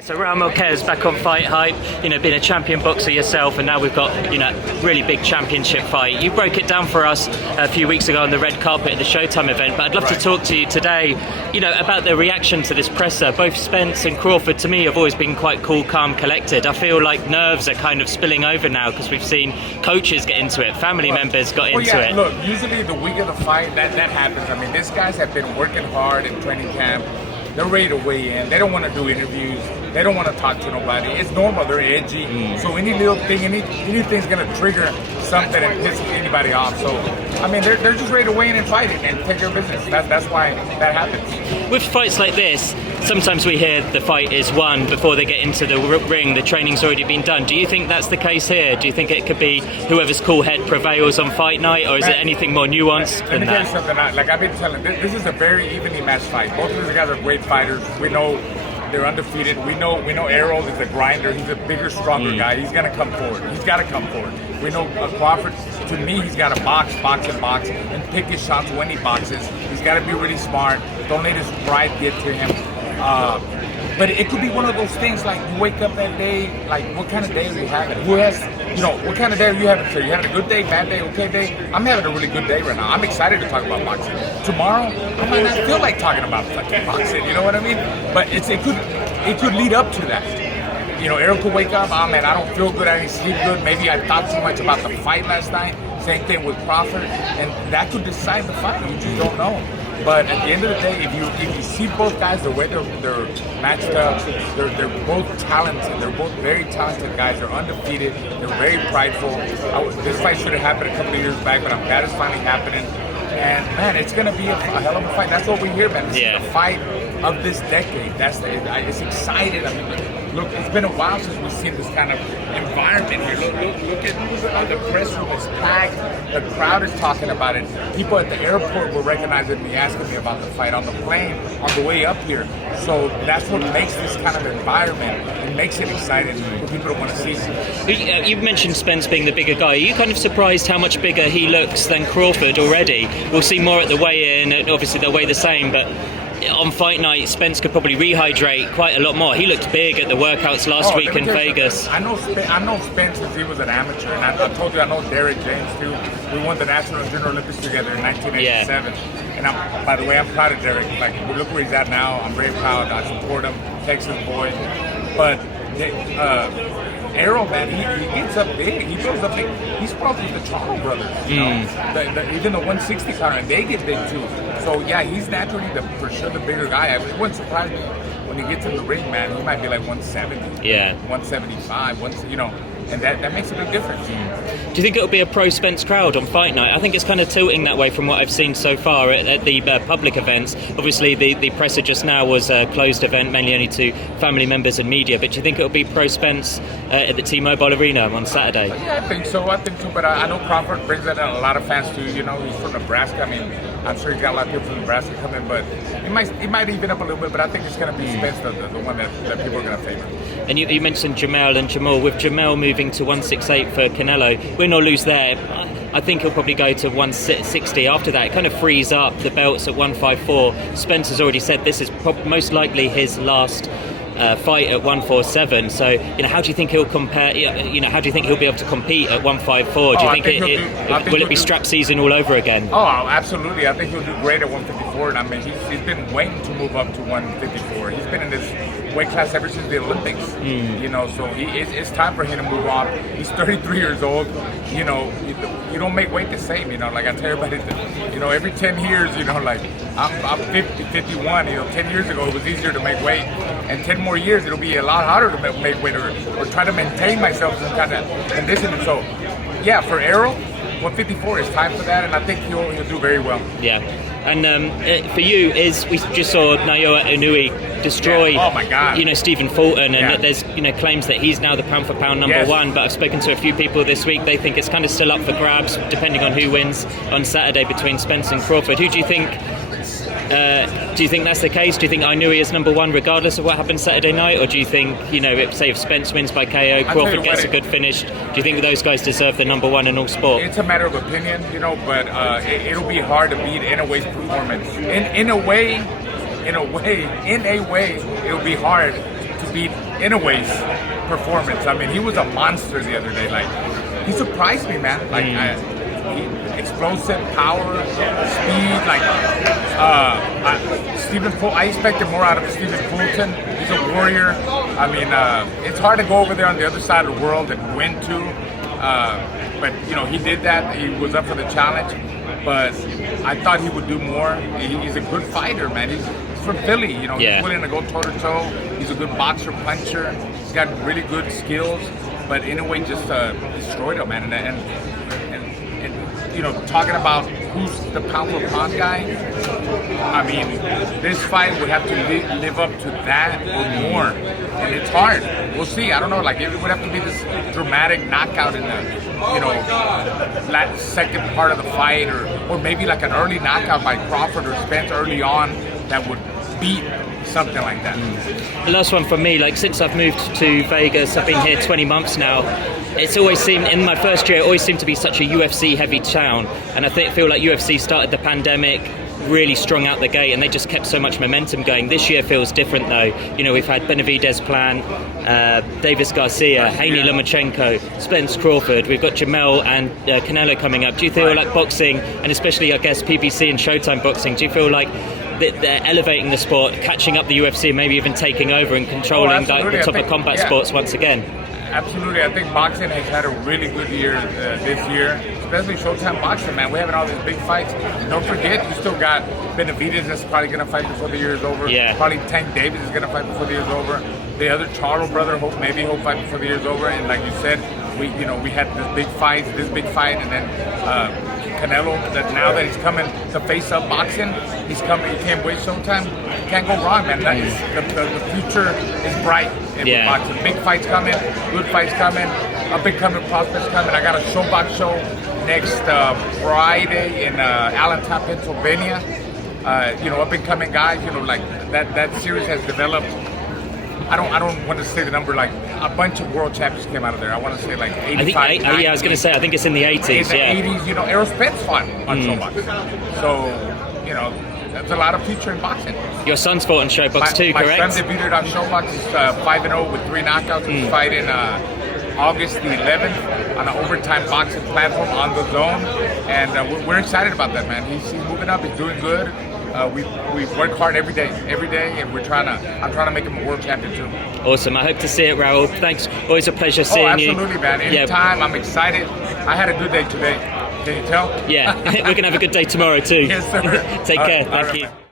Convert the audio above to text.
So Raul Marquez back on FIghtHype, being a champion boxer yourself, and now we've got, really big championship fight. You broke it down for us a few weeks ago on the red carpet at the Showtime event, but I'd love to talk to you today, about the reaction to this presser. Both Spence and Crawford, to me, have always been quite cool, calm, collected. I feel like nerves are kind of spilling over now because we've seen coaches get into it, family members got into it. Look, usually the week of the fight, that happens. I mean, these guys have been working hard in training camp. They're ready to weigh in. They don't want to do interviews. They don't want to talk to nobody. It's normal. They're edgy. So any little thing, anything's going to trigger something and piss anybody off. So, I mean, they're just ready to weigh in and fight it and take their business. That's why that happens. With fights like this, sometimes we hear the fight is won before they get into the ring. The training's already been done. Do you think that's the case here? Do you think it could be whoever's cool head prevails on fight night, or is it anything more nuanced than that? Let me tell you something. Like I've been telling, this is a very evenly matched fight. Both of these guys are great fighters. We know they're undefeated. We know Errol is a grinder. He's a bigger, stronger guy. He's gonna come forward. He's got to come forward. We know Crawford. To me, he's got to box, and pick his shots when he boxes. He's got to be really smart. Don't let his pride get to him. But it could be one of those things like you wake up that day, like what kind of day are you having? What kind of day are you having? So you having a good day, bad day, okay day? I'm having a really good day right now. I'm excited to talk about boxing. Tomorrow, I might not feel like talking about fucking boxing, you know what I mean? But it could lead up to that. Errol could wake up, oh man, I don't feel good, I didn't sleep good, maybe I thought too much about the fight last night. Same thing with Crawford, and that could decide the fight. You just don't know. But at the end of the day, if you see both guys, the way they're matched up, they're both talented. They're both very talented guys. They're undefeated. They're very prideful. This fight should have happened a couple of years back, but I'm glad it's finally happening. And man, it's gonna be a hell of a fight. That's what we hear, man. This is the fight of this decade. It's excited. I mean, look, it's been a while since we've seen this kind of environment here. Look at the press room is packed. The crowd is talking about it. People at the airport were recognizing me, asking me about the fight on the plane on the way up here. So that's what makes this kind of environment. It makes it exciting for people to want to see. You mentioned Spence being the bigger guy. Are you kind of surprised how much bigger he looks than Crawford already? We'll see more at the weigh-in. Obviously, they'll weigh the same, but on fight night, Spence could probably rehydrate quite a lot more. He looked big at the workouts last week in Vegas. I know Spence since he was an amateur, and I told you I know Derek James too. We won the National Junior Olympics together in 1987. And by the way, I'm proud of Derek. Like, look where he's at now. I'm very proud. I support him, Texas boy. But Errol, man, he gets up big. He goes up big. He's probably the Charles brothers. Even the 160 counter, and they get big too. So yeah, he's naturally for sure the bigger guy. It wouldn't surprise me when he gets in the ring, man. He might be like 170. Yeah. 175. And that makes a big difference. Do you think it'll be a pro-Spence crowd on fight night? I think it's kind of tilting that way from what I've seen so far at the public events. Obviously, the presser just now was a closed event, mainly only to family members and media. But do you think it'll be pro-Spence at the T-Mobile Arena on Saturday? Yeah, I think so. But I know Crawford brings in a lot of fans too. He's from Nebraska. I mean, I'm sure he's got a lot of people from Nebraska coming, but he might even up a little bit. But I think it's going to be Spence, the one that people are going to favor. And you mentioned Jamel and Jamal. With Jamel moving to 168 for Canelo, win or lose there, I think he'll probably go to 160 after that. It kind of frees up the belts at 154. Spence has already said this is most likely his last fight at 147. So, how do you think he'll compare? How do you think he'll be able to compete at 154? Do you think will it be strap season all over again? Oh, absolutely. I think he'll do great at 154. And I mean, he's been waiting to move up to 154. He's been in this weight class ever since the Olympics. So it's time for him to move on. He's 33 years old. You don't make weight the same. Like I tell everybody, every 10 years, like I'm 50, 51. 10 years ago it was easier to make weight, and 10 more years it'll be a lot harder to make weight or try to maintain myself in some kind of condition. And so, yeah, for Errol, 154 is time for that, and I think he'll do very well. Yeah. And for you, we just saw Naoya Inoue destroy, Stephen Fulton, and there's claims that he's now the pound for pound number one. But I've spoken to a few people this week; they think it's kind of still up for grabs, depending on who wins on Saturday between Spence and Crawford. Who do you think? Do you think that's the case? Do you think Inoue is number one regardless of what happens Saturday night, or do you think say if Spence wins by KO, Crawford gets a good finish? Do you think those guys deserve the number one in all sport? It's a matter of opinion, but it'll be hard to beat Inoue's performance. In a way, it'll be hard to beat Inoue's performance. I mean, he was a monster the other day. Like, he surprised me, man. Like, explosive power, speed. Like, Stephen Fulton, I expected more out of Stephen Fulton. He's a warrior. I mean, it's hard to go over there on the other side of the world and win too. But you know, he did that. He was up for the challenge. But I thought he would do more. He's a good fighter, man. He's from Philly. You know, he's willing to go toe to toe. He's a good boxer, puncher. He's got really good skills. But Inoue just destroyed him, man. And you know, talking about who's the pound for pound guy, I mean, this fight would have to live up to that or more. And it's hard. We'll see. I don't know. Like, it would have to be this dramatic knockout in the, you know, second part of the fight, or maybe like an early knockout by Crawford or Spence early on that would beat something like that. The last one for me, like, since I've moved to Vegas, I've been here 20 months now. It's always seemed, in my first year, it always seemed to be such a UFC heavy town, and I feel like UFC started the pandemic really strong out the gate, and they just kept so much momentum going. This year feels different though. You know, we've had Benavidez Plant, Davis Garcia, Haney Lomachenko, Spence Crawford, we've got Jamel and Canelo coming up. Do you feel like boxing, and especially I guess PBC and Showtime boxing, do you feel like they're elevating the sport, catching up the UFC, maybe even taking over and controlling the top of combat sports once again? Absolutely. I think boxing has had a really good year this year, especially Showtime boxing, man. We're having all these big fights. Don't forget, you still got Benavidez that's probably going to fight before the year is over. Yeah. Probably Tank Davis is going to fight before the year is over. The other Charlo brother, maybe he'll fight before the year is over. And like you said, we had this big fight, and then Canelo, that now that he's coming to face up boxing, he can't waste Showtime. You can't go wrong, man. That is, the future is bright in boxing. Big fights coming, good fights coming, up and coming prospects coming. I got a Showbox show next Friday in Allentown, Pennsylvania. You know, up and coming guys. You know, like that series has developed. I don't want to say the number, like a bunch of world champions came out of there. I want to say like 85. I was going to say, I think it's in the 80s. In the 80s, you know, Errol Spence fought on Showbox. So, you know, there's a lot of future in boxing. Your son's fought on Showbox too, correct? My son debuted on Showbox. He's 5-0 with 3 knockouts. He's fighting August the 11th on an overtime boxing platform on the Zone. And we're excited about that, man. He's moving up. He's doing good. We work hard every day, and I'm trying to make him a world champion too. Awesome. I hope to see it, Raul. Thanks. Always a pleasure seeing you. Absolutely, man. Anytime. I'm excited. I had a good day today. Can you tell? Yeah. We're going to have a good day tomorrow too. Yes, sir. Take care. Thank you. Man.